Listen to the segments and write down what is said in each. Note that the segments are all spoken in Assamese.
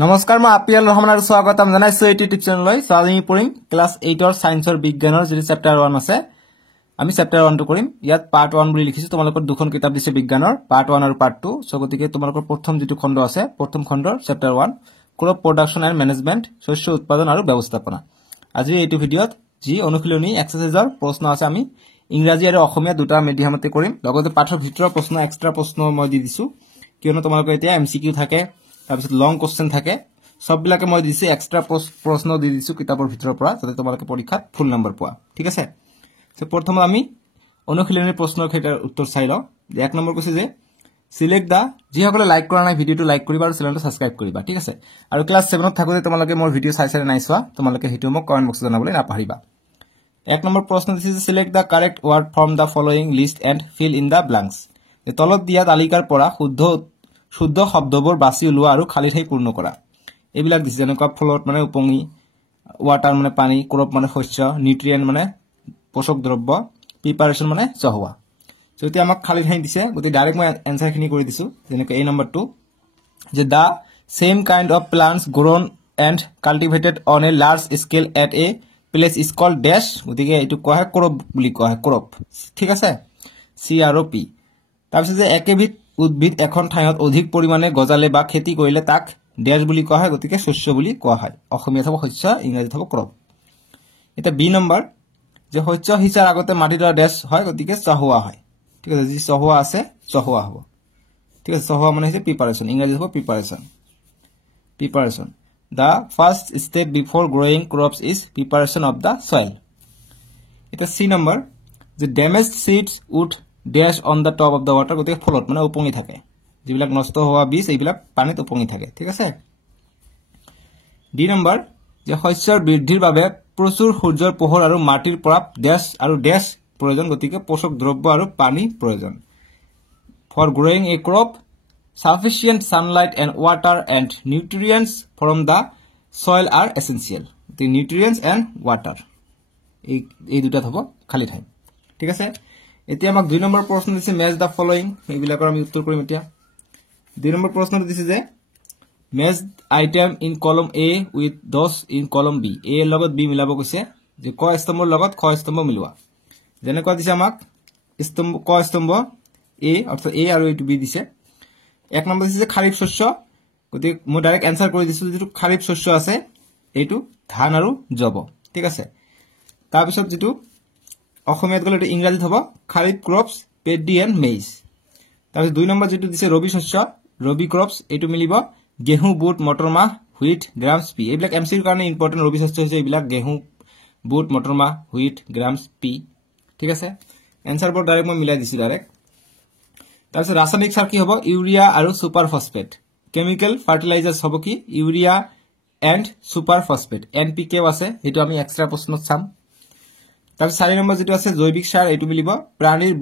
নমস্কাৰ মই আপিয়াল ৰহমান আৰু স্বাগতম জনাইছো এই ইউটিউব চেনেললৈ আমি পঢ়িম ক্লাস 8 ৰ সায়েন্সৰ বিজ্ঞানৰ যি চেপ্টাৰ 1 আছে আমি চেপ্টাৰ 1 টো কৰিম ইয়াত পাৰ্ট 1 বুলি লিখিছো তোমালোকৰ দুখন কিতাপ দিছে বিজ্ঞানৰ পাৰ্ট 1 আৰু পাৰ্ট 2 সো গতিকে তোমালোকৰ প্ৰথম যেটো খণ্ড আছে প্ৰথম খণ্ডৰ chapter 1 crop production and management শস্য উৎপাদন আৰু ব্যৱস্থাপনা আজি এইটো ভিডিওত যি অনুশীলনী এক্সাৰসাইজৰ প্ৰশ্ন আছে আমি ইংৰাজী আৰু অসমীয়া দুটা মিডিয়ামতে কৰিম লগতে পাঠৰ ভিতৰৰ প্ৰশ্ন এক্সট্ৰা প্ৰশ্ন মই দি দিছো কিয়নো তোমালোকৰ এতিয়া এমসিকিউ থাকে তাৰপিছত লং কোশ্চেন থাকে সববিলাকে মই দিছি এক্সট্ৰা প্ৰশ্ন দি দিছো কিতাপৰ ভিতৰৰ পৰা যাতে তোমালোকে পৰীক্ষাত ফুল নম্বৰ পোৱা ঠিক আছে সো প্ৰথমে আমি অনুশীলনীৰ প্ৰশ্নৰ ক্ষেত্ৰৰ উত্তৰ চাই লও এক নম্বৰ কৈছে যে সিলেক্ট দা যিসকলে লাইক কৰা নাই ভিডিওটো লাইক কৰিবা আৰু চেনেলটো সাবস্ক্ৰাইব কৰিবা ঠিক আছে আৰু ক্লাস 7 ত থাকোতে তোমালোকে মোৰ ভিডিও চাইছা নাই চোৱা তোমালোকে হেতু মোক কমেন্ট বক্সত জনাবলৈ নাপাহৰিবা এক নম্বৰ প্ৰশ্ন দিছে যে select the correct word from the following list and fill in the blanks এই তলত দিয়া তালিকাৰ পৰা শুদ্ধ শব্দবোৰ বাছি উলোৱা আৰু খালি ঠাই পূৰ্ণ কৰা এইবিলাক দিছে যেনেকুৱা ফ্লোট মানে উপঙি ওয়াটাৰ মানে পানী ক্ৰপ মানে শস্য নিউট্ৰিয়েন্ট মানে পোষক দ্ৰব্য প্ৰিপাৰেচন মানে চহোৱা সো এতিয়া আমাক খালি ঠাই দিছে গতি ডাইৰেক্ট মই আনসাৰ খিনি কৰি দিছো যেনেকৈ এই নম্বৰ 2 যে the same kind of plants grown and cultivated on a large scale at a place is called dash গতিকে এটো কোৱা হয় ক্ৰপ বুলি কোৱা হয় ক্ৰপ ঠিক আছে সি আৰু পি তাৰপিছত যে একেবিধ উদ্ভিদ এখন ঠাইত অধিক পৰিমাণে গজালে বা খেতি কৰিলে তাক ড্যাশ বুলি কোৱা হয় গতিকে শস্য বুলি কোৱা হয় অসমীয়া হ'ব শস্য ইংৰাজীত হ'ব ক্ৰপ এটা বি নম্বৰ যে শস্য হিচাৰ আগতে মাটিৰ ড্যাশ হয় গতিকে চহোৱা হয় ঠিক আছে যি চহোৱা আছে চহোৱা হ'ব ঠিক আছে চহোৱা মানে হৈছে প্ৰিপাৰেচন ইংৰাজীত হ'ব preparation the first step before growing crops is preparation of the soil এটা সি নম্বৰ যে damaged seeds would dash on the top of the water গতিকে ফলত মানে উপঙি থাকে যিবিলাক নষ্ট হোৱা বীজ এইবিলাক পানীত উপঙি থাকে ঠিক আছে ডি নম্বৰ যে শস্যৰ বৃদ্ধিৰ বাবে প্ৰচুৰ সূৰ্যৰ পোহৰ আৰু মাটিৰ পৰা ড্যাশ আৰু ড্যাশ প্ৰয়োজন গতিকে পোষক দ্ৰব্য আৰু পানী প্ৰয়োজন for growing a crop sufficient sunlight and water and nutrients from the soil are essential the nutrients and water এই দুটা হ'ব খালি ঠাই ঠিক আছে এতিয়া আমাক দুই নম্বৰ প্ৰশ্ন দিছে ম্যাচ দা ফলোইং এইবিলাকৰ আমি উত্তৰ কৰিম এতিয়া দুই নম্বৰ প্ৰশ্নটো দিছে যে ম্যাচ আইটেম ইন কলম A with those in column B A এর লগত B মিলাব কৈছে যে ক স্তম্ভৰ লগত খ স্তম্ভ মিলোৱা যেনেকুৱা দিছে আমাক স্তম্ভ ক স্তম্ভ A অৰ্থাৎ A আৰু এইটো B দিছে এক নম্বৰ দিছে খাৰিফ শস্য গতিকে মই ডাইৰেক্ট আনসাৰ কৰি দিছো যেটো খাৰিফ শস্য আছে এইটো ধান আৰু জব ঠিক আছে তাৰ পিছত যেটো অসমীয়াত গলে ইংৰাজীত হ'ব খাৰিফ ক্ৰপস পেডি এণ্ড মেইজ তাৰ পিছত দুই নম্বৰ যেটো দিছে ৰবি শস্য ৰবি ক্ৰপস এইটো মিলিব গেহু বুট মটৰ মাহ হুইট গ্ৰামছ পি এইবিলাক এমসিৰ কাৰণে ইম্পৰ্টেন্ট ৰবি শস্য হৈছে এইবিলাক গেহু বুট মটৰ মাহ হুইট গ্ৰামছ পি ঠিক আছে আনসাৰবোৰ ডাইৰেক্ট মই মিলাই দিছো ডাইৰেক্ট তাৰপিছত ৰাসায়নিক সাৰ কি হ'ব ইউৰিয়া আৰু সুপাৰ ফসফেট কেমিক্যাল ফাৰ্টিলাইজাৰ্স হ'ব কি urea and super phosphate NPK আছে এটো আমি এক্সট্ৰা প্ৰশ্নত চাম তাৰ 4 নম্বৰ যেটো আছে জৈৱিক সাৰ এটো মিলিব প্ৰাণীৰ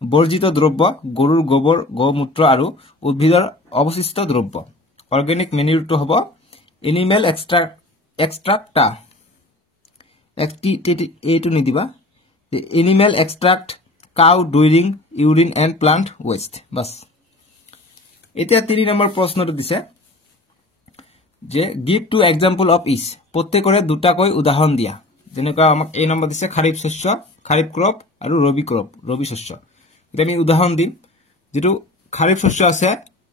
বৰ্জিত দ্ৰব্য গৰুৰ গোবৰ গোমূত্ৰ আৰু উদ্ভিদৰ অৱশিষ্ট দ্ৰব্য অৰ্গেনিক মেনিউৰটো হ'ব এনিমেল এক্সট্ৰাক্টা এটো নিদিবা animal extract cow during urine and plant waste বাস এতিয়া 3 নম্বৰ প্ৰশ্নটো দিছে যে give to example of each প্ৰত্যেকৰে দুটাকৈ উদাহৰণ দিয়া যেনেকৈ আমাক এই নম্বৰ দিছে খাৰিফ শস্য খাৰিফ ক্ৰপ আৰু ৰবি শস্য এটা আমি উদাহৰণ দিম যেটো খাৰিফ শস্য আছে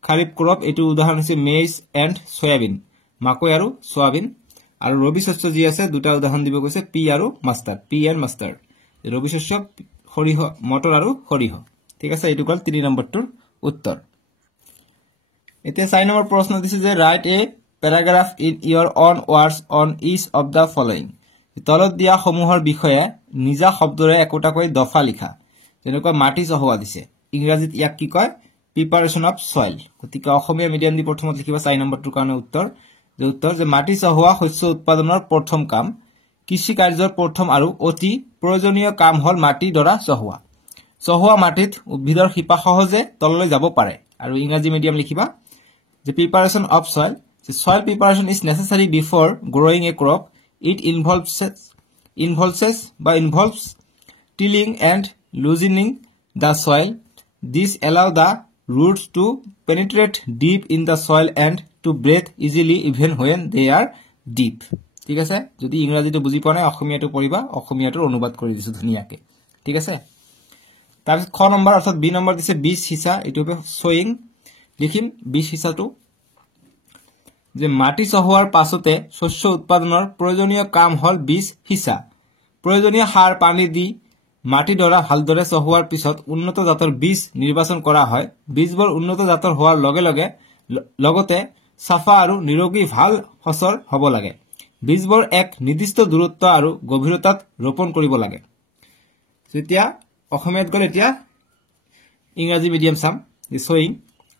খাৰিফ ক্ৰপ এটো উদাহৰণ হৈছে মেইজ এণ্ড সয়াবিন মাকৈ আৰু সয়াবিন আৰু ৰবি শস্য যি আছে দুটা উদাহৰণ দিব কৈছে পি আৰু mustard pea and mustard rabi শস্য সৰিহ মটৰ আৰু সৰিহ ঠিক আছে এটো কল 3 নম্বৰটোৰ উত্তৰ এতিয়া 4 নম্বৰ প্ৰশ্ন দিছে যে write a paragraph in your own words on each of the following তলত দিয়া সমূহৰ বিষয়ে নিজা শব্দৰে একোটাকৈ দফা লিখা যেনেকৈ মাটি চহোৱা দিছে ইংৰাজীত ইয়াক কি কয় প্ৰিপাৰেচন অফ সয়েল গতিকে অসমীয়া মিডিয়াম দি প্ৰথমত লিখিবা 4 নম্বৰটোৰ কাৰণে উত্তৰ যে মাটি চহোৱা শস্য উৎপাদনৰ প্ৰথম কাম কৃষি কাৰ্যৰ প্ৰথম আৰু অতি প্ৰয়োজনীয় কাম হল মাটি দৰা চহোৱা মাটিত উদ্ভিদৰ শিপা সহজে তললৈ যাব পাৰে আৰু ইংৰাজী মিডিয়াম লিখিবা the preparation of soil the soil preparation is necessary before growing a crop it involves tilling and loosening the soil this allow the roots to penetrate deep in the soil and to breathe easily even when they are deep. ঠিক আছে যদি ইংৰাজীটো বুজি পোৱা নাই অসমীয়াটো পঢ়িবা অসমীয়াটোৰ অনুবাদ কৰি দিছো ধুনিয়াকে ঠিক আছে তাৰ খ নম্বৰ অৰ্থাৎ বি নম্বৰ দিছে 20 হিসা এটো হবে সোয়িং লিখিম 20 হিসাটো যে মাটি চহোৱাৰ পাছতে শস্য উৎপাদনৰ প্ৰয়োজনীয় কাম হল 20 হিসা প্ৰয়োজনীয় সাৰ পানী দি মাটি ডৰা ভালদৰে চহোৱাৰ পিছত উন্নত জাতৰ বীজ নিৰ্বাচন কৰা হয় বীজবোৰ উন্নত জাতৰ হোৱাৰ লগতে সাফা আৰু নিৰোগী ভাল ফসল হ'ব লাগে বীজবোৰ এক নিৰ্দিষ্ট দূৰত্ব আৰু গভীৰতাত ৰোপণ কৰিব লাগে যেতিয়া অসমীয়াত গলে এতিয়া ইংৰাজী মিডিয়াম সাম দি সোয়িং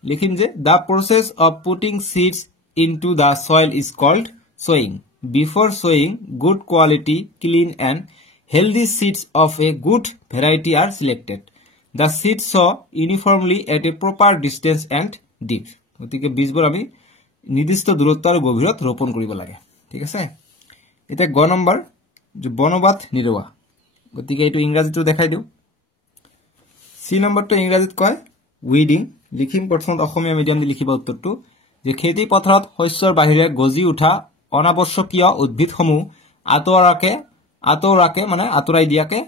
লিখিম যে the process of putting seeds into the soil is called sowing before sowing good quality clean and healthy seeds of a good variety are selected the seeds sow uniformly at a proper distance and deep গতিকে বীজবোৰ আমি নিৰ্দিষ্ট দূৰত্ব আৰু গভীৰত ৰোপণ কৰিব লাগে ঠিক আছে এটা গ নম্বৰ যে বনবাত নিৰৱা গতিকে এটো ইংৰাজীটো দেখাই দিও সি নম্বৰটো ইংৰাজীত কয় উইডিং লিখিম প্ৰথমত অসমীয়া মিডিয়াম দি লিখিবা উত্তৰটো যে খেতি পথাৰত শস্যৰ বাহিৰে গজি উঠা অনাবশ্যকীয় উদ্ভিদসমূহ আতৰাকে মানে আতৰাই দিয়াকে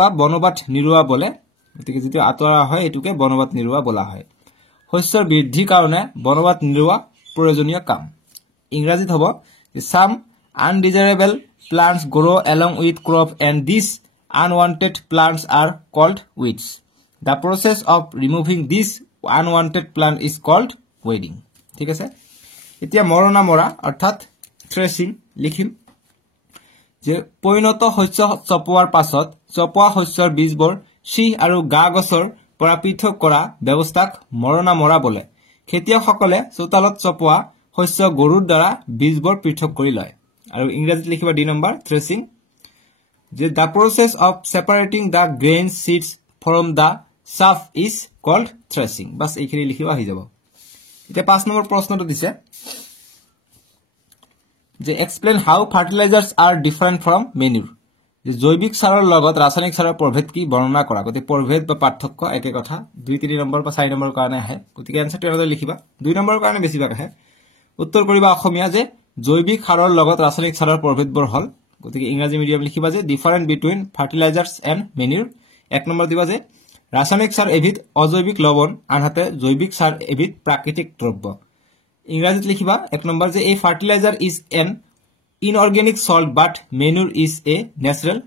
বা বনবাত নিৰৱা বলে গতিকে যেটো আতৰা হয় এটুকে বনবাত নিৰৱা বলা হয় শস্যৰ বৃদ্ধিৰ কাৰণে বনবাত নিৰৱা প্ৰয়োজনীয় কাম ইংৰাজীত হ'ব some undesirable plants grow along with crop and these unwanted plants are called weeds the process of removing this unwanted plant is called weeding ঠিক আছে এতিয়া মৰণা মৰা অৰ্থাৎ থ্ৰেছিং লিখিম যে পৈণত শস্য চপোৱাৰ পাছত চপোৱা শস্যৰ বীজবোৰ শিহ আৰু গা গছৰ পৰা পৃথক কৰা ব্যৱস্থাক মৰণা মৰা বলে খেতিয়কসকলে চোতালত চপোৱা শস্য গৰুৰ দ্বাৰা বীজবোৰ পৃথক কৰি লয় আৰু ইংৰাজীত লিখিবা ডি নম্বৰ থ্ৰেছিং যে the process of separating the grain seeds from the chaff is called threshing বাস এইখিনি লিখিবা হৈ যাব এটা 5 নম্বৰ প্ৰশ্নটো দিছে যে explain how fertilizers are different from manure যে জৈৱিক সাৰৰ লগত ৰাসায়নিক সাৰৰ প্ৰভেদ কি বৰ্ণনা কৰা গতি প্ৰভেদ বা পাৰ্থক্য একে কথা 2-3 নম্বৰ বা 4 নম্বৰ কাৰণে আহে গতিকে আনসাৰটো এনে লিখিবা 2 নম্বৰ কাৰণে বেছি ভাগ আহে উত্তৰ কৰিবা অসমীয়া যে জৈৱিক সাৰৰ লগত ৰাসায়নিক সাৰৰ প্ৰভেদবোৰ হল গতিকে ইংৰাজী মিডিয়াম লিখিবা যে ডিফাৰেন্ট বিটুইন ফাৰ্টিলাইজাৰ্স এণ্ড মেনিউৰ 1 নম্বৰ দিবা যে ৰাসায়নিক সাৰ এবিধ অজৈৱিক লৱণ আনহাতে জৈৱিক সাৰ এবিধ প্ৰাকৃতিক দ্ৰব্য ইংৰাজীত লিখিবা 1 নম্বৰ যে এই fertiliser is an inorganic salt but manure is a natural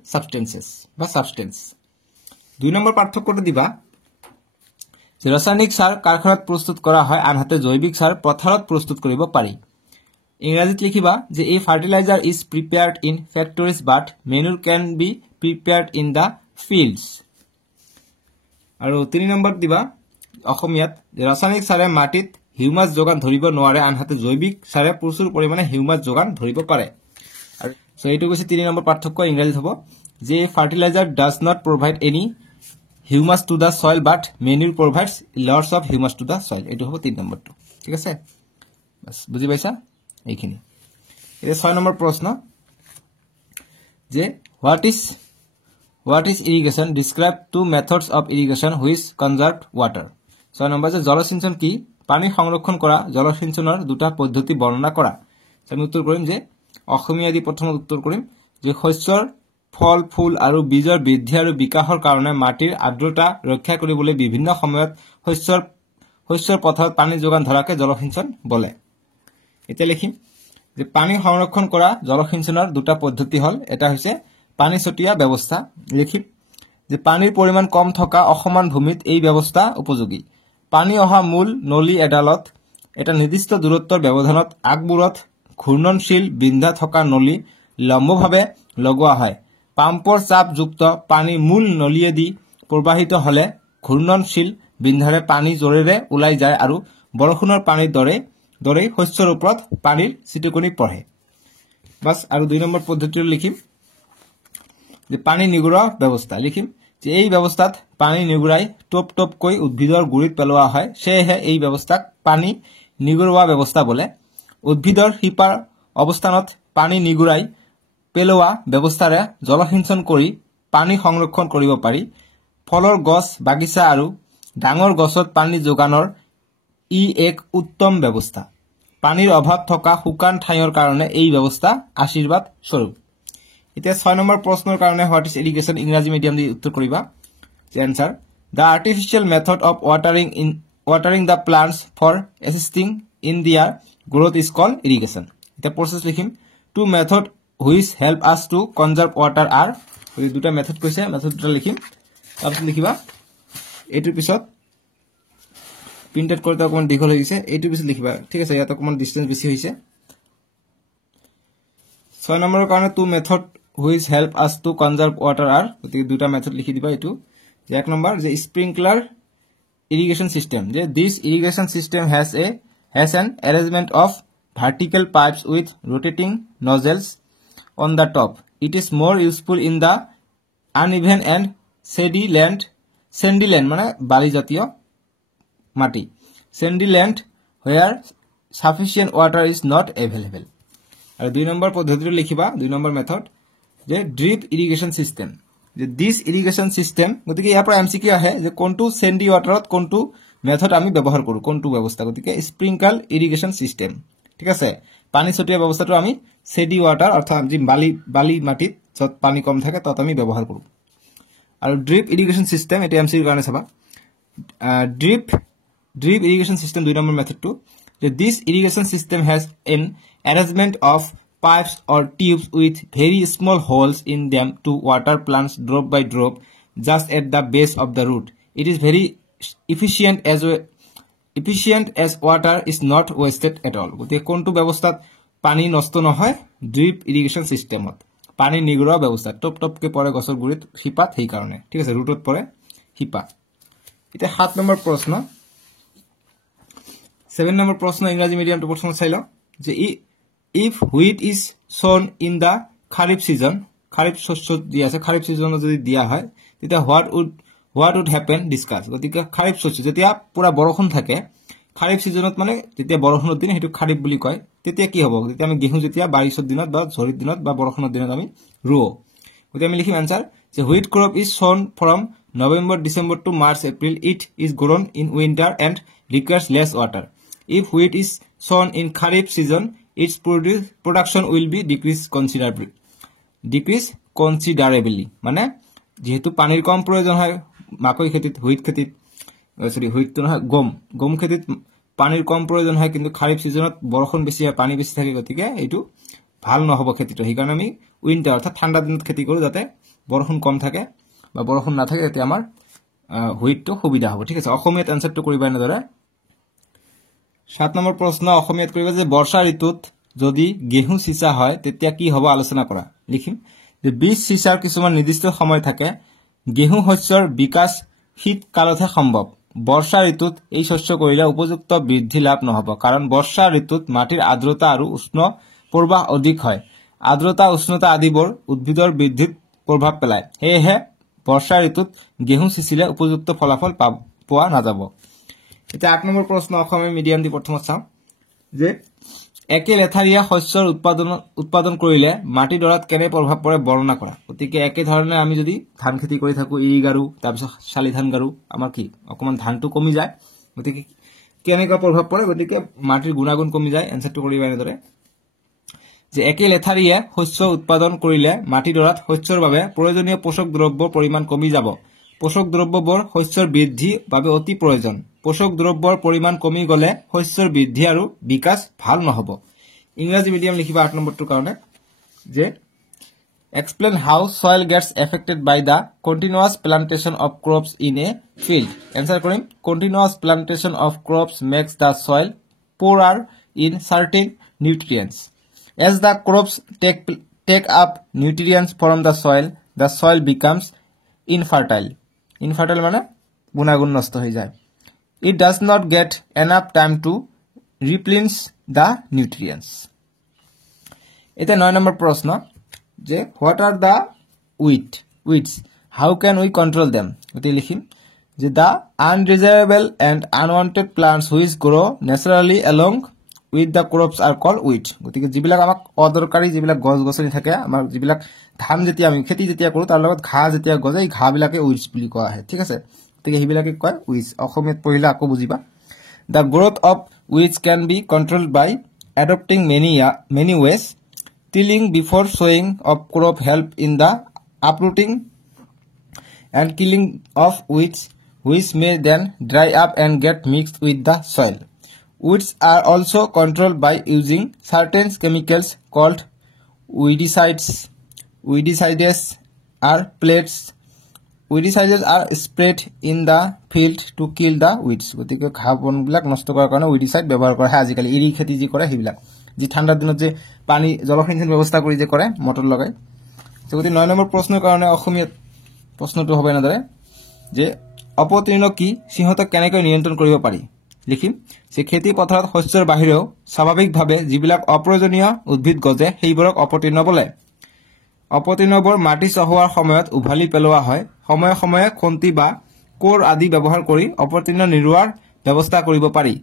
substance 2 number পাৰ্থক্যটো দিবা যে ৰাসায়নিক সাৰ কাৰখানাত প্ৰস্তুত কৰা হয় আনহাতে জৈৱিক সাৰ পথাৰত প্ৰস্তুত কৰিব পাৰি ইংৰাজীত লিখিবা যে এই fertiliser is prepared in factories but manure can be prepared in the fields আৰু 3 নম্বৰ দিবা অসমীয়াত যে ৰাসায়নিক সাৰে মাটিত হিউমাস যোগান ধৰিব নোৱাৰে আনহাতে জৈৱিক সাৰে প্ৰচুৰ পৰিমাণে হিউমাস যোগান ধৰিব পাৰে আৰু সো এইটো কৈছে 3 নম্বৰ পাৰ্থক্য ইংৰাজীত হ'ব যে fertiliser does not provide any humus to the soil but manure provides lots of humus to the soil এটো হ'ব 3 নম্বৰটো ঠিক আছে বাস বুজি পাইছা এইখিনি এটা 6 নম্বৰ প্ৰশ্ন যে what is irrigation describe two methods of irrigation which conserve water 6 number যে জলসিঞ্চন কি পানী সংৰক্ষণ কৰা জলসিঞ্চনৰ দুটা পদ্ধতি বৰ্ণনা কৰা আমি উত্তৰ কৰিম যে অসমীয়া দি প্ৰথম উত্তৰ কৰিম যে শস্যৰ ফল ফুল আৰু বীজৰ বৃদ্ধি আৰু বিকাশৰ কাৰণে মাটিৰ আৰ্দ্ৰতা ৰক্ষা কৰিবলৈ বিভিন্ন সময়ত শস্যৰ পথাৰত পানী যোগান ধৰাকে জলসিঞ্চন বলে এতিয়া লিখিম যে পানী সংৰক্ষণ কৰা জলসিঞ্চনৰ দুটা পদ্ধতি হল এটা হৈছে পানী ছটিয়া ব্যৱস্থা লিখিম যে পানীৰ পৰিমাণ কম থকা অসমান ভূমিত এই ব্যৱস্থা উপযোগী পানী অহা মূল নলী এডালত এটা নিৰ্দিষ্ট দূৰত্বৰ ব্যৱধানত আগবোৰত ঘূৰ্ণনশীল বিন্ধা থকা নলী লম্বভাৱে লগোৱা হয় পাম্পৰ চাপ যুক্ত পানী মূল নলীয়েদি প্ৰবাহিত হলে ঘূৰ্ণনশীল বিন্ধাৰে পানী জোৰেৰে ওলাই যায় আৰু বৰষুণৰ পানীৰ দৰে শস্যৰ ওপৰত পানীৰ ছিটকনি পৰে বাস আৰু 2 নম্বৰ পদ্ধতিটো লিখিম যে পানী নিগুৰা ব্যৱস্থা লিখিম যে এই ব্যৱস্থাত পানী নিগুৰাই টপকৈ উদ্ভিদৰ গুৰিত পেলোৱা হয় সেয়েহে এই ব্যৱস্থাক পানী নিগুৰোৱা ব্যৱস্থা বলে উদ্ভিদৰ শিপাৰ অৱস্থানত পানী নিগুৰাই পেলোৱা ব্যৱস্থাৰে জলসিঞ্চন কৰি পানী সংৰক্ষণ কৰিব পাৰি ফলৰ গছ বাগিচা আৰু ডাঙৰ গছত পানী যোগানৰ ই এক উত্তম ব্যৱস্থা পানীৰ অভাৱ থকা শুকান ঠাইৰ কাৰণে এই ব্যৱস্থা আশীৰ্বাদ স্বৰূপ এতিয়া 6 নম্বৰ প্ৰশ্নৰ কাৰণে হোৱাট ইজ ইৰিগেশ্যন ইংৰাজী মিডিয়াম দি উত্তৰ কৰিবা যে answer the artificial method of watering the plants for assisting in their growth is called irrigation এটা process লিখিম two method which help us to conserve water are এই দুটা মেথড কৈছে মেথড দুটা লিখিম তাৰপিছত লিখিবা এইটোৰ পিছত প্ৰিন্টেড কৰিতে অকমান দীঘল হৈ গৈছে এইটোৰ পিছত লিখিবা ঠিক আছে ইয়াত অকমান ডিসটেন্স বেছি হৈছে 6 নম্বৰৰ কাৰণে two method which help us to conserve water are গতিকে দুটা মেথড লিখি দিবা এইটো এক নম্বৰ যে sprinkler irrigation system this irrigation system has an arrangement of vertical pipes with rotating nozzles on the top it is more useful in the uneven and sandy land মানে বালি জাতীয় মাটি sandy land where sufficient water is not available আৰু দুই নম্বৰ পদ্ধতিটো লিখিবা দুই নম্বৰ মেথড যে drip irrigation system this irrigation system গতিকে ইয়াৰ পৰা এমসিকিউ আহে যে কোনটো সেন্ডি ওয়াটাৰত কোনটো মেথড আমি ব্যৱহাৰ কৰো কোনটো ব্যৱস্থা গতিকে স্প্ৰিংকল ইৰিগেশন সিস্টেম ঠিক আছে পানী ছটিয়া ব্যৱস্থাটো আমি সেডি ওয়াটাৰ অৰ্থাৎ যি বালি মাটিত যত পানী কম থাকে তত আমি ব্যৱহাৰ কৰো আৰু ড্ৰিপ ইৰিগেশন সিস্টেম এটা এমসিকিউ কাৰণে চাবা ড্ৰিপ ইৰিগেশন সিস্টেম দুই নম্বৰ মেথডটো যে this irrigation system has an arrangement of pipes or tubes with very small holes in them to water plants drop by drop just at the base of the root it is very efficient as water is not wasted at all গতিকে কোনটো ব্যৱস্থাত পানী নষ্ট নহয় ড্ৰিপ ইৰিগেশন সিস্টেমত পানী নিগৰা ব্যৱস্থা টপ টপকে পৰে গছৰ গুৰিত হিপাত হেই কাৰণে ঠিক আছে ৰুটত পৰে হিপা এটা 7 নম্বৰ প্ৰশ্ন 7 নম্বৰ প্ৰশ্ন ইংৰাজী মিডিয়ামটো প্ৰশ্ন চাইলো যে if wheat is sown in the kharif season kharif শস্য দিয়া আছে kharif season যদি দিয়া হয় তেতিয়া what would happen discuss গতিকে kharif শস্য যেতিয়া পুরা বৰষুণ থাকে kharif seasonত মানে যেতিয়া বৰষুণৰ দিন হেতু kharif বুলি কয় তেতিয়া কি হ'ব যেতিয়া আমি গেহু যেতিয়া বাৰিষৰ দিনত বা ঝৰিৰ দিনত বা বৰষুণৰ দিনত আমি ৰুও গতিকে আমি লিখিম আনসাৰ যে wheat crop is sown from November December to March April it is grown in winter and requires less water if wheat is sown in kharif season its production will be decrease considerably মানে যেহেতু পানিৰ কম প্ৰয়োজন হয় মাকৈ খেতিত হুইট খেতিত হুইট তো নহয় গম খেতিত পানিৰ কম প্ৰয়োজন হয় কিন্তু খাৰিফ সিজনত বৰষুণ বেছি হয় পানী বেছি থাকে গতিকে এইটো ভাল নহব খেতিটো সেই কাৰণে আমি উইন্টাৰ অৰ্থাৎ ঠাণ্ডা দিনত খেতি কৰো যাতে বৰষুণ কম থাকে বা বৰষুণ না থাকে তেতিয়া আমাৰ হুইটটো সুবিধা হ'ব ঠিক আছে অসমীয়াত আনসাৰটো কৰিবা এনেদৰে 7 নম্বৰ প্ৰশ্ন অসমীয়াত কৰিবা যে বৰ্ষা ঋতুত যদি গেহু সিঁচা হয় তেতিয়া কি হ'ব আলোচনা কৰা লিখিম যে বীজ সিঁচাৰ কিছুমান নিৰ্দিষ্ট সময় থাকে গেহু শস্যৰ বিকাশ শীত কালতহে সম্ভৱ বৰ্ষা ঋতুত এই শস্য কৰিলে উপযুক্ত বৃদ্ধি লাভ নহব কাৰণ বৰ্ষা ঋতুত মাটিৰ আৰ্দ্ৰতা আৰু উষ্ণ প্ৰবাহ অধিক হয় আৰ্দ্ৰতা উষ্ণতা আদিবোৰ উদ্ভিদৰ বৃদ্ধিত প্ৰভাৱ পেলায় হেহে বৰ্ষা ঋতুত গেহু সিঁচিলে উপযুক্ত ফলাফল পোৱা নাযাব এটা 8 নম্বৰ প্ৰশ্ন অসমীয়া মিডিয়াম দি প্ৰথমত চাও যে একে লেথাৰিয়া শস্যৰ উৎপাদন কৰিলে মাটি দৰাত কেনে প্ৰভাৱ পৰে বৰ্ণনা কৰা গতিকে একে ধৰণে আমি যদি ধান খেতি কৰি থাকো ইৰিগাৰু তাৰপিছত শালি ধান গাৰু আমাৰ কি অকমান ধানটো কমি যায় গতিকে কেনেকা প্ৰভাৱ পৰে গতিকে মাটিৰ গুণাগুণ কমি যায় এনসাৰটো কৰিবা এনেদৰে যে একে লেথাৰিয়া শস্য উৎপাদন কৰিলে মাটি দৰাত শস্যৰ বাবে প্ৰয়োজনীয় পোষক দ্ৰব্যৰ পৰিমাণ কমি যাব পোষক দ্ৰব্যবোৰ শস্যৰ বৃদ্ধি বাবে অতি প্ৰয়োজন পোষক দ্ৰব্যৰ পৰিমাণ কমি গলে শস্যৰ বৃদ্ধি আৰু বিকাশ ভাল নহব ইংৰাজী মিডিয়াম লিখিবা 8 নম্বৰটোৰ কাৰণে যে explain how soil gets affected by the continuous plantation of crops in a field answer কৰিম continuous plantation of crops makes the soil poorer in certain nutrients as the crops take up nutrients from the soil becomes infertile মানে গুণাগুণ নষ্ট হৈ যায় it does not get enough time to replenish the nutrients এটা 9 নম্বৰ প্ৰশ্ন যে what are the weeds how can we control them গতি লিখিম যে the undesirable and unwanted plants which grow naturally along with the crops are called weeds গতিকে যিবিলাক আমাক অদৰকাৰী যিবিলাক গছ-গছনি থাকে আমাৰ যিবিলাক ধান যেতিয়া আমি খেতি যেতিয়া কৰো তাৰ লগত ঘাঁ যেতিয়া গজে এই ঘাঁ বিলাকে weeds বুলি কোৱা হয় ঠিক আছে গতিকে হিবিলাকে কয় weeds অসমীয়াত পঢ়িলে আকৌ বুজিবা the growth of weeds can be controlled by adopting many ways. Tilling before sowing of crop help in the uprooting and killing of weeds, which may then dry up and get mixed with the soil. Weeds are also controlled by using certain chemicals called weedicides. Weedicides are sprayed in the field to kill the weeds. গতিকে ঘাঁহ বনবিলাক নষ্ট কৰাৰ কাৰণে weedicide ব্যৱহাৰ কৰা হয় আজিকালি এৰি খেতি যি কৰে সেইবিলাক যি ঠাণ্ডাৰ দিনত যে পানী জলসিঞ্চন ব্যৱস্থা কৰি যে কৰে মটৰ লগাই গতিকে 9 নম্বৰ প্ৰশ্নৰ কাৰণে অসমীয়া প্ৰশ্নটো হ'ব এনেদৰে যে অপতৃণ কি সিহঁতক কেনেকৈ নিয়ন্ত্ৰণ কৰিব পাৰি লিখিম যে খেতি পথাৰত শস্যৰ বাহিৰেও স্বাভাৱিকভাৱে যিবিলাক অপ্ৰয়োজনীয় উদ্ভিদ গজে সেইবোৰক অপতৃণ বোলে অপতৃণবোৰ মাটি চহোৱাৰ সময়ত উভালি পেলোৱা হয় সময়ে সময়ে খন্তি বা কোৰ আদি ব্যৱহাৰ কৰি অপতৃণ নিৰুৱাৰ ব্যৱস্থা কৰিব পাৰি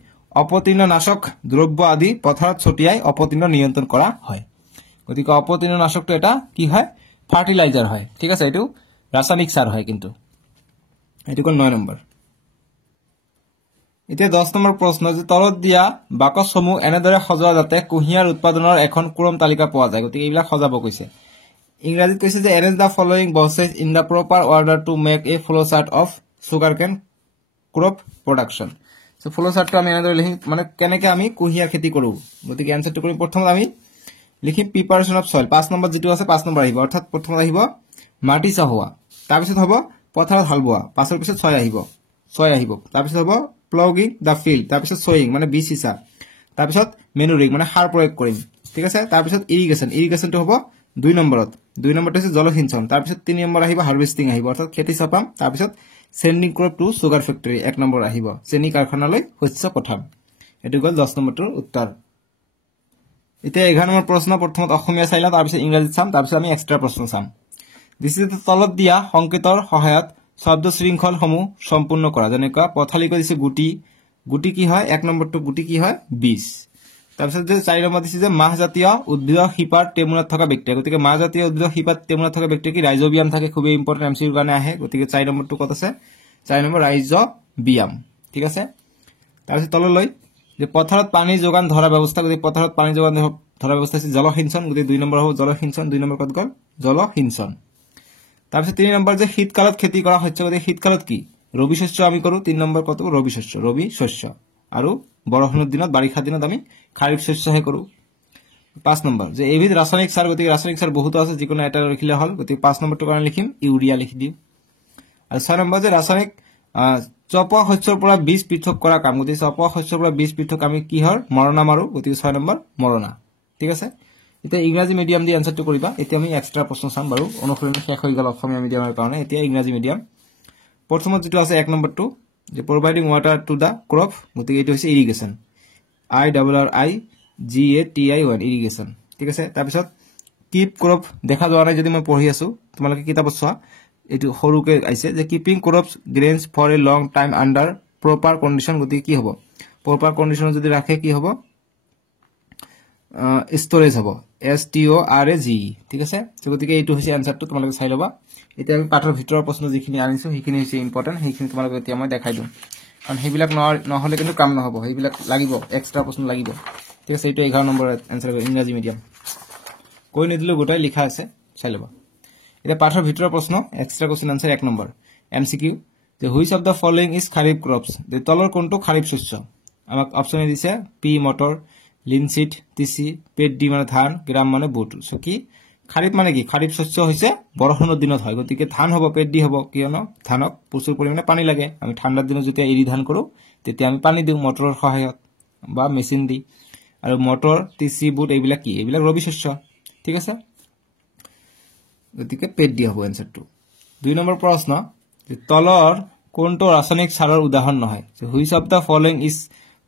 অপতৃণ নাশক দ্ৰব্য আদি পথাৰত ছটিয়াই অপতৃণ নিয়ন্ত্ৰণ কৰা হয় গতিকে অপতৃণ নাশকটো এটা কি হয় ফাৰ্টিলাইজাৰ হয় ঠিক আছে এটো ৰাসায়নিক সাৰ হয় কিন্তু এটো কোন 9 নম্বৰ এতিয়া 10 নম্বৰ প্ৰশ্ন যে তলত দিয়া বাকচসমূহ এনেদৰে সজোৱা যাতে কুঁহিয়াৰ উৎপাদনৰ এখন ক্ৰম তালিকা পোৱা যায় গতিকে এইবিলাক সজাব কৈছে ইংৰাজীত কৈছে যে arrange the following boxes in the proper order to make a flow chart of sugarcane crop production so flow chart আমি এনেদৰে লিখি মানে কেনেকৈ আমি কুঁহিয়াৰ খেতি কৰো গতিকে আনসাৰটো কৰিম প্ৰথমত আমি লিখিম প্ৰিপাৰেচন অফ সয়েল 5 নম্বৰ যেটো আছে 5 নম্বৰ আহিব অৰ্থাৎ প্ৰথমত আহিব মাটি চহোৱা তাৰ পিছত হ'ব পথাৰত হাল বোৱা পাছৰ পিছত ছয় আহিব তাৰ পিছত হ'ব প্লগিং দা ফিল্ড তাৰ পিছত সয়িং মানে বীজ সিঁচা তাৰ পিছত মেনুৰিং মানে সাৰ প্ৰয়োগ কৰিম ঠিক আছে তাৰ পিছত ইৰিগেশনটো হ'ব 2 নম্বৰত 2 নম্বৰটো হৈছে জলসিঞ্চন তাৰ পিছত 3 নম্বৰ আহিব হাৰ্ভেষ্টিং আহিব অৰ্থাৎ খেতি চপাম তাৰ পিছত sending crop to sugar factory 1 number আহিব চেনি কাৰখানালৈ শস্য পঠাম এটো গল 10 নম্বৰটোৰ উত্তৰ এতিয়া 11 নম্বৰ প্ৰশ্ন প্ৰথমত অসমীয়া চাইলা তাৰ পিছত ইংৰাজীত চাম তাৰ পিছত আমি এক্সট্ৰা প্ৰশ্ন চাম দিস ইজ দ্য তলত দিয়া সংকেতৰ সহায়ত শব্দ শৃংখলসমূহ সম্পূৰ্ণ কৰা যেনেকা পথালিকৈ দিছে গুটি কি হয় 1 নম্বৰটো গুটি কি হয় বীজ তাৰ পিছত যে 4 নম্বৰ দিছে যে মাহজাতীয় উদ্ভিদৰ শিপাৰ টেমুনাত থকা ব্যাক্টেৰিয়া গতিকে মাহজাতীয় উদ্ভিদৰ শিপাৰ টেমুনাত থকা ব্যাক্টেৰিয়া কি ৰাইজোবিয়াম থাকে খুবই ইম্পৰ্টেন্ট এমসিকিউৰ কাৰণে আহে গতিকে 4 নম্বৰটো কত আছে 4 নম্বৰ ৰাইজোবিয়াম ঠিক আছে তাৰ পিছত তললৈ যে পথাৰত পানী যোগান ধৰা ব্যৱস্থা গতিকে পথাৰত পানী যোগান ধৰা ব্যৱস্থা আছে জলসিঞ্চন গতিকে 2 নম্বৰ হ'ব জলসিঞ্চন 2 নম্বৰ কত গল জলসিঞ্চন তাৰ পিছত 3 নম্বৰ যে শীতকালত খেতি কৰা শস্য গতিকে শীতকালত কি ৰবি শস্য আমি কৰো 3 নম্বৰ কত ৰবি শস্য আৰু বৰষুণৰ দিনত বাৰিষা দিনত আমি খাৰিফ শস্যহে কৰো 5 নম্বৰ যে এবিধ ৰাসায়নিক সাৰ গতিকে ৰাসায়নিক সাৰ বহুত আছে যিকোনো এটা লিখিলে হল গতিকে 5 নম্বৰটো কাৰণে লিখিম ইউৰিয়া লিখি দিম আৰু 6 নম্বৰ যে ৰাসায়নিক চপোৱা শস্যৰ পৰা বীজ পৃথক কৰা কাম গতিকে চপোৱা শস্যৰ পৰা বীজ পৃথক আমি কি হৰ মৰণা মাৰো গতিকে 6 নম্বৰ মৰণা ঠিক আছে এতিয়া ইংৰাজী মিডিয়াম দি আনসাৰটো কৰিবা এতিয়া আমি এক্সট্ৰা প্ৰশ্ন চাম বাৰু অনুসৰণ শেষ হৈ গল অসমীয়া মিডিয়ামৰ কাৰণে এতিয়া ইংৰাজী মিডিয়াম প্ৰথমত যেটো আছে 1 নম্বৰটো যে providing water to the crop গতিকে এটো হৈছে ইৰিগেশন IRRIGATI1 ইৰিগেশন ঠিক আছে তাৰ পিছত কিপ ক্ৰপ দেখা যোৱা নাই যদি মই পঢ়ি আছো তোমালোকে কিতাপত চোৱা এটো সৰুকে আইছে যে keeping crops grains for a long time under proper condition গতিকে কি হ'ব প্ৰপাৰ কন্ডিশন যদি ৰাখে কি হ'ব স্টোৰেজ হ'ব STORAGE ঠিক আছে গতিকে এইটো হৈছে আনসাৰটো তোমালোকে চাই লবা এতিয়া আমি পাঠৰ ভিতৰৰ প্ৰশ্ন যিখিনি আনিছো সেইখিনি হৈছে ইম্পৰ্টেন্ট সেইখিনি তোমালোকে এতিয়া মই দেখাই দিম কাৰণ হেবিলাক নহলে কিন্তু কাম নহব হেবিলাক লাগিব এক্সট্ৰা প্ৰশ্ন লাগিব ঠিক আছে এইটো 11 নম্বৰ আনসাৰ ইংৰাজী মিডিয়াম কৈ নিদিলো গোটাই লিখা আছে চাই লবা এতিয়া পাঠৰ ভিতৰৰ প্ৰশ্ন extra question answer 1 number MCQ যে which of the following is kharif crops যে তলৰ কোনটো খাৰিফ শস্য আমাক অপচন দিছে পি মটৰ লিনসিড টিসি পেট ডি মানে ধান গ্রাম মানে বুট সো কি খারিফ মানে কি খারিফ শস্য হৈছে বৰষুণৰ দিনত হয় গতিকে ধান হ'ব পেট ডি হ'ব কিয়নো ধানক প্ৰচুৰ পৰিমাণে পানী লাগে আমি ঠাণ্ডাৰ দিনত যেতিয়া এৰি ধান কৰো তেতিয়া আমি পানী দিও মটৰৰ সহায়ত বা মেচিন দি আৰু মটৰ টিসি বুট এইবিলাক কি এইবিলাক ৰবি শস্য ঠিক আছে গতিকে পেট ডি হ'ব আনসাৰটো 2 নম্বৰ প্ৰশ্ন যে তলৰ কোনটো ৰাসায়নিক সাৰৰ উদাহৰণ নহয় যে which of da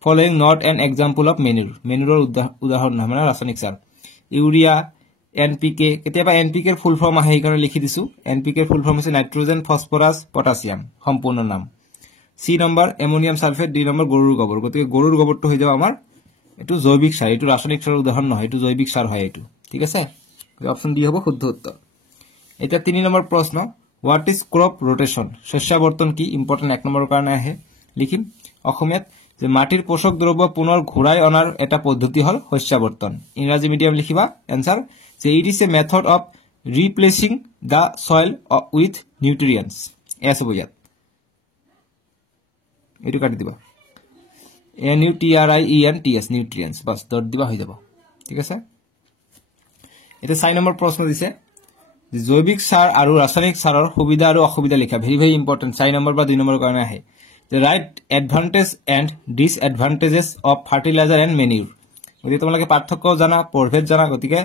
following not an example of manure উদাহৰণ নহয় মানে ৰাসায়নিক সাৰ ইউৰিয়া NPK কেতিয়াবা NPK এৰ ফুল ফৰ্ম আহে এইকাৰণে লিখি দিছো NPK এৰ ফুল ফৰ্ম হৈছে নাইট্ৰোজেন ফসফৰাছ পটাছিয়াম সম্পূৰ্ণ নাম C number ammonium sulphate D number গৰুৰ গোবৰ গতিকে গৰুৰ গোবৰটো হৈ যাব আমাৰ এটো জৈৱিক সাৰ এটো ৰাসায়নিক সাৰৰ উদাহৰণ নহয় এটো জৈৱিক সাৰ হয় এটো ঠিক আছে অপচন ডি হ'ব শুদ্ধ উত্তৰ এটা 3 নম্বৰ প্ৰশ্ন হোৱাট ইজ ক্ৰপ ৰোটেশন শস্যাবৰ্তন কি ইম্পৰ্টেন্ট 1 নম্বৰৰ কাৰণে আহে লিখিম অসমীয়াত যে মাটিৰ পোষক দ্ৰব্য পুনৰ ঘূৰাই অনাৰ এটা পদ্ধতি হল শস্যাবৰ্তন ইংৰাজী মিডিয়াম লিখিবা এনসার যে it is a method of replacing the soil with nutrients এস বুঝাত এটু কাটি দিবা NUTRIENTS নিউট্রিয়েন্টস বাস ডট দিবা হৈ যাব ঠিক আছে এটা 6 নম্বৰ প্ৰশ্ন দিছে যে জৈৱিক সাৰ আৰু ৰাসায়নিক সাৰৰ সুবিধা আৰু অসুবিধা লিখা ভেৰি ভেৰি ইম্পৰ্টেন্ট 6 নম্বৰ বা 2 নম্বৰ কাৰণে আহে the right advantage and disadvantages of fertilizer and manure গতি তোমালোকে পাৰ্থক্য জানা প্ৰভেদ জানা গতিকে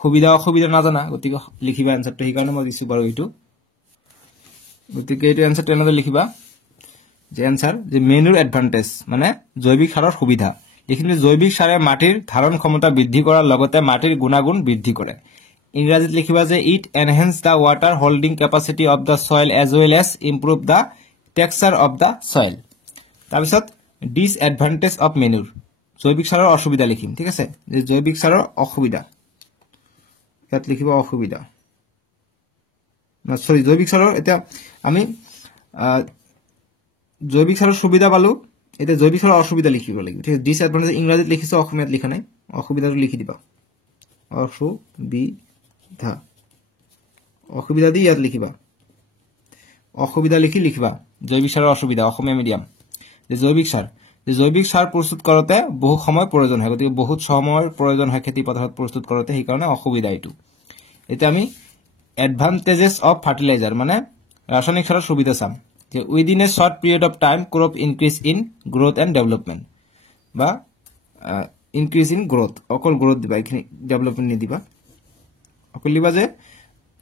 সুবিধা অসুবিধা না জানা গতিকে লিখিবা আনসাৰটো হি কাৰণে মই দিছো বাৰু এটো গতিকে এটো আনসাৰটো এনে লিখিবা যে আনসাৰ যে manure advantage মানে জৈৱিক সাৰৰ সুবিধা এখানে জৈৱিক সাৰে মাটিৰ ধাৰণ ক্ষমতা বৃদ্ধি কৰাৰ লগতে মাটিৰ গুণাগুণ বৃদ্ধি কৰে ইংৰাজীত লিখিবা যে it enhance the water holding capacity of the soil as well as improve the texture of the soil তাৰপিছত disadvantage of manure জৈৱিক সাৰৰ অসুবিধা লিখিম ঠিক আছে যে জৈৱিক সাৰৰ অসুবিধা ইয়াত লিখিবা অসুবিধা না সৰি জৈৱিক সাৰৰ এটা আমি জৈৱিক সাৰৰ সুবিধা পালো এটা জৈৱিক সাৰৰ অসুবিধা লিখিব লাগিব ঠিক আছে disadvantage ইংৰাজীত লিখিছো অসমীয়াত লিখা নাই অসুবিধাটো লিখি দিবা অসুবিধা দি ইয়াত লিখিবা অসুবিধা লিখিবা জৈৱিক সাৰৰ অসুবিধা অসমীয়া মিডিয়াম যে জৈৱিক সাৰ প্ৰস্তুত কৰোতে বহু সময় প্ৰয়োজন হয় গতিকে বহুত সময়ৰ প্ৰয়োজন হয় খেতি পথাৰত প্ৰস্তুত কৰোতে সেই কাৰণে অসুবিধা এটো এটা আমি এডভান্টেজেস অফ ফাৰ্টিলাইজাৰ মানে ৰাসায়নিক সাৰৰ সুবিধা চাম যে within a short period of time crop increase in growth and development বা ইনক্রিজ ইন গ্রোথ অকল গ্রোথ দিবা এখানে ডেভেলপমেন্ট নিদিবা অকল লিবা যে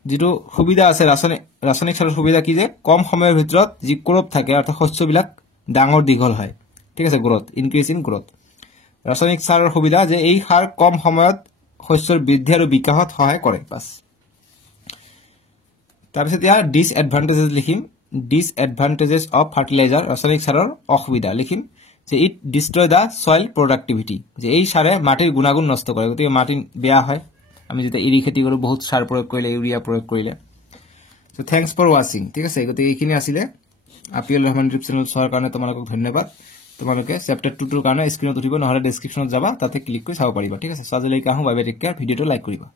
যেটো সুবিধা আছে রাসায়নিক সাৰৰ সুবিধা কি যে কম সময়ৰ ভিতৰত যি ক্ৰপ থাকে অৰ্থাৎ শস্যবিলাক ডাঙৰ দীঘল হয় ঠিক আছে গ্ৰোথ ইনক্ৰিজ ইন গ্ৰোথ ৰাসায়নিক সাৰৰ সুবিধা যে এই সাৰ কম সময়ত শস্যৰ বৃদ্ধি আৰু বিকাশত সহায় কৰে পাস তাৰপিছত ইয়াৰ ডিসএডভান্টেজেস লিখিম ডিসএডভান্টেজেস অফ ফাৰ্টিলাইজাৰ ৰাসায়নিক সাৰৰ অসুবিধা লিখিম যে ইট ডিস্ট্ৰয় দা সয়েল প্ৰোডাক্টিভিটি যে এই সাৰে মাটিৰ গুণাগুণ নষ্ট কৰে গতিকে মাটি বেয়া হয় আমি যেটা ইৰি খেতি কৰো বহুত সাৰ প্ৰয়োগ কৰিলে ইউৰিয়া প্ৰয়োগ কৰিলে সো থ্যাঙ্কস ফৰ ওয়াচিং ঠিক আছে গতিকে এইখিনি আছিল আপিএল ৰহমান ইউটিউব চেনেল চোৱাৰ কাৰণে তোমালোকক ধন্যবাদ তোমালোকে চ্যাপ্টাৰ 2 ৰ কাৰণে স্ক্ৰিনত উঠিব নহলে ডেসক্ৰিপচনত যাবা তাতে ক্লিক কৰি চাব পাৰিবা ঠিক আছে সো আজিলৈকে আহো বাই বাই টেক কেয়াৰ ভিডিওটো লাইক কৰিবা